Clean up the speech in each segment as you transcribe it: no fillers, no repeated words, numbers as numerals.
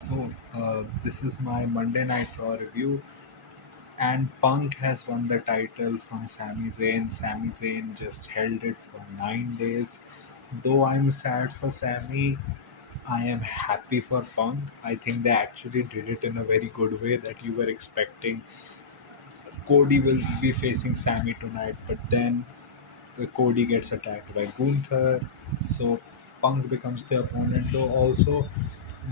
This is my Monday Night Raw review, and Punk has won the title from Sami Zayn. Sami Zayn just held it for 9 days. Though I'm sad for Sami, I am happy for Punk. I think they actually did it in a very good way that you were expecting. Cody will be facing Sami tonight, but then Cody gets attacked by Gunther, so Punk becomes the opponent. Though also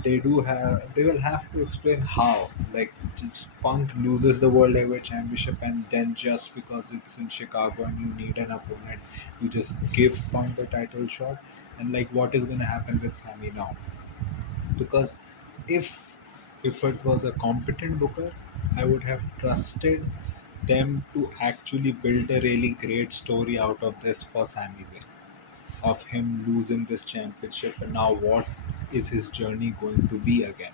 they will have to explain how. Like just Punk loses the World Heavyweight Championship, and then just because it's in Chicago and you need an opponent, you just give Punk the title shot. And like, what is going to happen with Sami now? Because if if it was a competent booker, I would have trusted them to actually build a really great story out of this for Sami Zayn, of him losing this championship, and now what is his journey going to be again.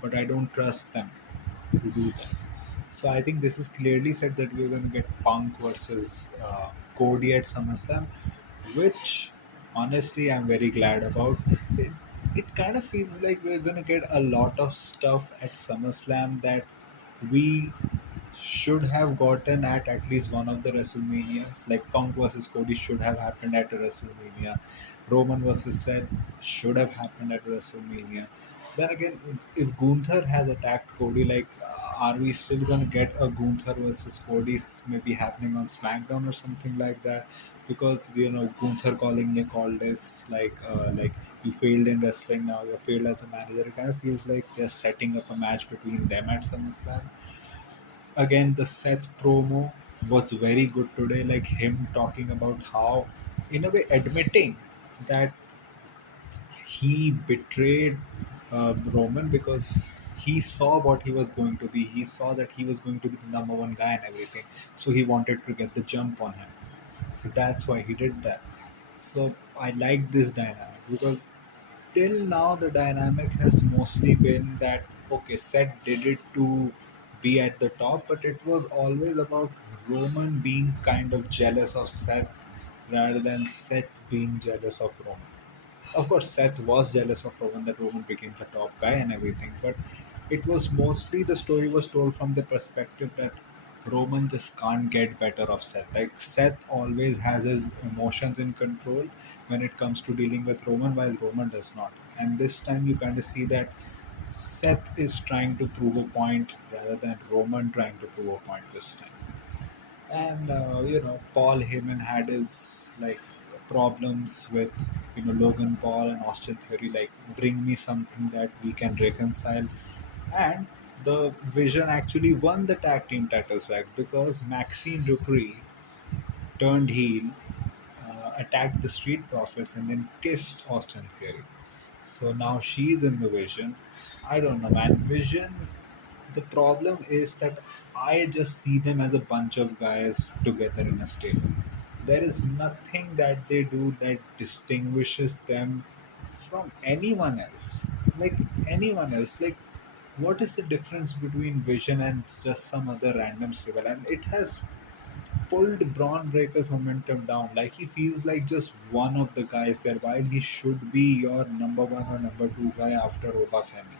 But I don't trust them to do that. So I think this is clearly said that we're going to get Punk versus Cody at SummerSlam, which honestly I'm very glad about. It, it kind of feels like we're going to get a lot of stuff at SummerSlam that we should have gotten at least one of the WrestleManias. Like Punk versus Cody should have happened at a WrestleMania. Roman versus Seth should have happened at WrestleMania. Then again, if Gunther has attacked Cody, like, are we still going to get a Gunther versus Cody maybe happening on SmackDown or something like that? Because Gunther calling Nick Aldis like you failed in wrestling, now you failed as a manager. It kind of feels like they're setting up a match between them at SummerSlam. Again, the Seth promo was very good today, like him talking about how, in a way, admitting that he betrayed Roman because he saw what he was going to be. He saw that he was going to be the number one guy and everything. So he wanted to get the jump on him. So that's why he did that. So I like this dynamic because till now the dynamic has mostly been that okay, Seth did it to be at the top, but it was always about Roman being kind of jealous of Seth rather than Seth being jealous of Roman. Of course, Seth was jealous of Roman, that Roman became the top guy and everything, but it was mostly the story was told from the perspective that Roman just can't get better of Seth. Like Seth always has his emotions in control when it comes to dealing with Roman, while Roman does not. And this time you kind of see that Seth is trying to prove a point rather than Roman trying to prove a point this time. And Paul Heyman had his like problems with Logan Paul and Austin Theory, like bring me something that we can reconcile. And the Vision actually won the tag team titles back because Maxine Dupree turned heel, attacked the Street Profits, and then kissed Austin Theory. So now she's in the Vision. I don't know, man. Vision, the problem is that I just see them as a bunch of guys together in a stable. There is nothing that they do that distinguishes them from anyone else. Like anyone else. Like, what is the difference between Vision and just some other random stable? And it has pulled Braun Breaker's momentum down. Like he feels like just one of the guys there, while he should be your number one or number two guy after Obafemi.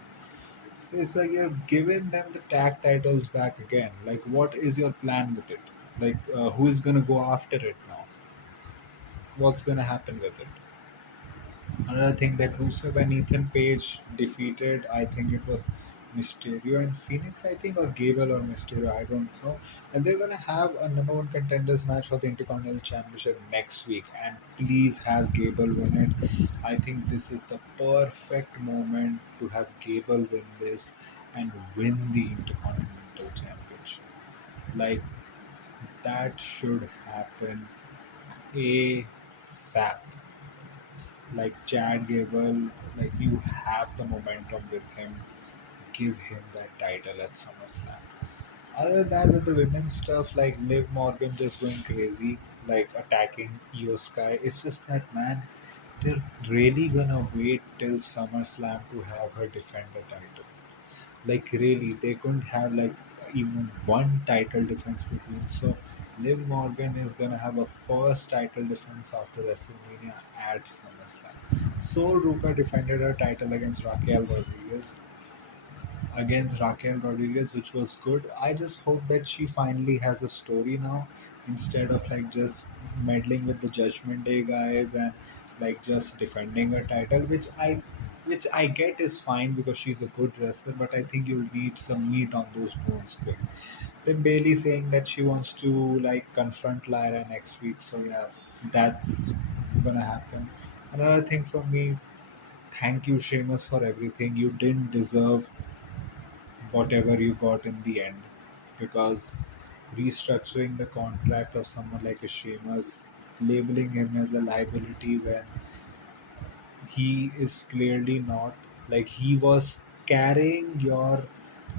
So it's like you're giving them the tag titles back again. Like, what is your plan with it? Like, who is gonna go after it now? What's gonna happen with it? Another thing that Rusev and Ethan Page defeated, I think it was Mysterio and Phoenix, I think, or Gable or Mysterio, I don't know. And they're gonna have a number one contenders match for the Intercontinental Championship next week. And please have Gable win it. I think this is the perfect moment to have Gable win this and win the Intercontinental Championship. Like, that should happen ASAP. Like Chad Gable, like you have the momentum with him, give him that title at SummerSlam. Other than that, with the women's stuff, like Liv Morgan just going crazy, like attacking Io Sky, it's just that, man, they're really gonna wait till SummerSlam to have her defend the title. Like really, they couldn't have like even one title defense between. So Liv Morgan is gonna have a first title defense after WrestleMania at SummerSlam. So Ruka defended her title against Raquel Rodriguez. against Raquel Rodriguez, which was good. I just hope that she finally has a story now instead of like just meddling with the Judgment Day guys and like just defending her title, which I get is fine because she's a good wrestler, but I think you'll need some meat on those bones quick. Then Bailey saying that she wants to like confront Lyra next week, so yeah, that's gonna happen. Another thing from me, thank you Sheamus for everything. You didn't deserve whatever you got in the end because restructuring the contract of someone like a Sheamus, labeling him as a liability when he is clearly not, like he was carrying your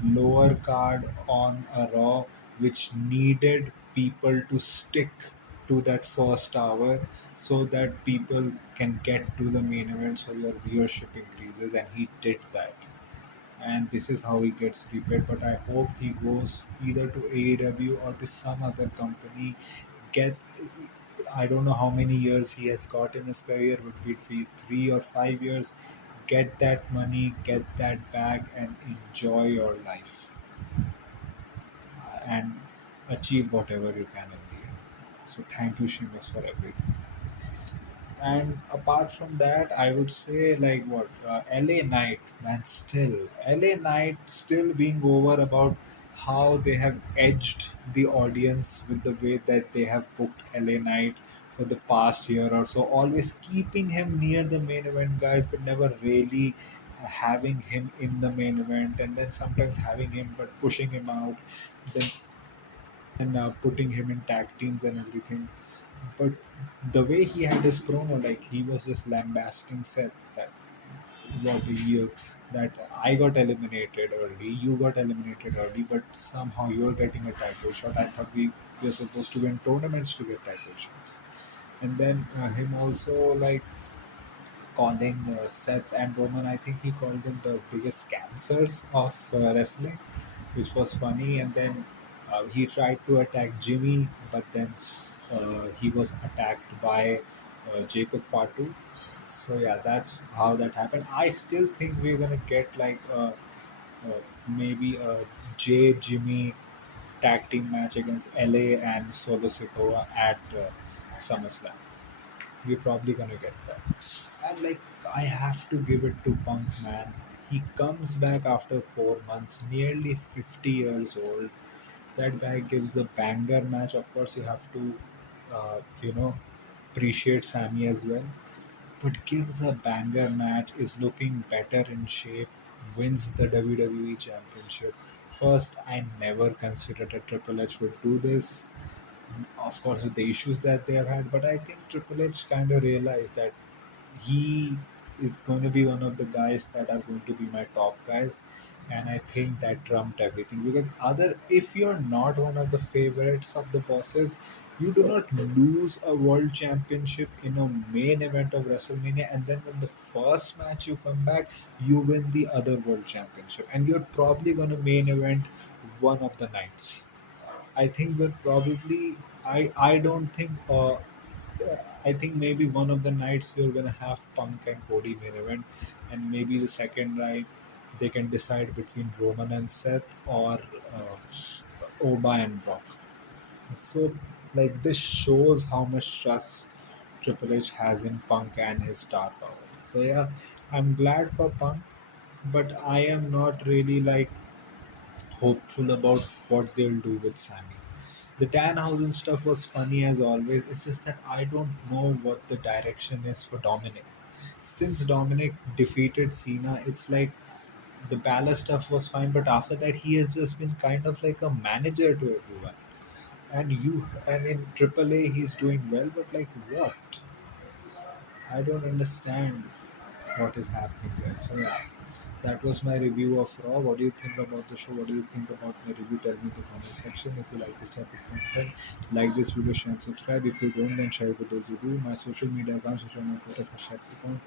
lower card on a Raw which needed people to stick to that first hour so that people can get to the main event so your viewership increases, and he did that, and this is how he gets repaid. But I hope he goes either to AEW or to some other company. Get, I don't know how many years he has got in his career, would be 3 or 5 years. Get that money, get that bag, and enjoy your life and achieve whatever you can in the end. So thank you, Sheamus, for everything. And apart from that, I would say like what LA Knight, man, still LA Knight still being over about how they have edged the audience with the way that they have booked LA Knight for the past year or so, always keeping him near the main event guys, but never really having him in the main event, and then sometimes having him but pushing him out, then putting him in tag teams and everything. But the way he had his promo, like he was just lambasting Seth that what a year that I got eliminated early, you got eliminated early, but somehow you're getting a title shot. I thought we were supposed to win tournaments to get title shots. And then him also like calling Seth and Roman, I think he called them the biggest cancers of wrestling, which was funny. And then he tried to attack Jimmy, but then he was attacked by Jacob Fatu. So yeah, that's how that happened. I still think we're gonna get like maybe a J Jimmy tag team match against LA and Solo Sikoa at SummerSlam. We're probably gonna get that. And like I have to give it to Punk, man. He comes back after 4 months, nearly 50 years old. That guy gives a banger match. Of course, you have to, appreciate Sammy as well. But gives a banger match, is looking better in shape, wins the WWE Championship. First, I never considered a Triple H would do this, of course, with the issues that they have had. But I think Triple H kind of realized that he is going to be one of the guys that are going to be my top guys, and I think that trumped everything because other if you're not one of the favorites of the bosses, you do not lose a world championship in a main event of WrestleMania, and then when the first match you come back, you win the other world championship, and you're probably going to main event one of the nights. I think that probably I don't think I think maybe one of the nights you're gonna have Punk and Cody main event, and maybe the second night they can decide between Roman and Seth or Oba and Brock. So like this shows how much trust Triple H has in Punk and his star power. So yeah, I'm glad for Punk, but I am not really like hopeful about what they'll do with Sammy. The Danhausen stuff was funny as always. It's just that I don't know what the direction is for Dominic. Since Dominic defeated Cena, it's like the Balor stuff was fine, but after that he has just been kind of like a manager to everyone. And in AAA he's doing well, but like what? I don't understand what is happening there. So yeah, that was my review of Raw. What do you think about the show? What do you think about my review? Tell me in the comment section. If you like this type of content, like this video, share and subscribe. If you don't, then share it with those who do. My social media accounts, which are my Twitter /Shax account,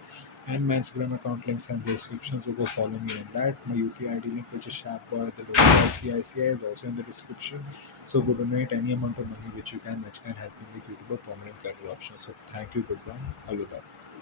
and my Instagram account links are in the description. So go follow me on that. My UPI ID link, which is Sharpboy, the logo ICICI, is also in the description. So go donate any amount of money which you can, which can help me make YouTube a permanent career option. So thank you, goodbye, Alvida.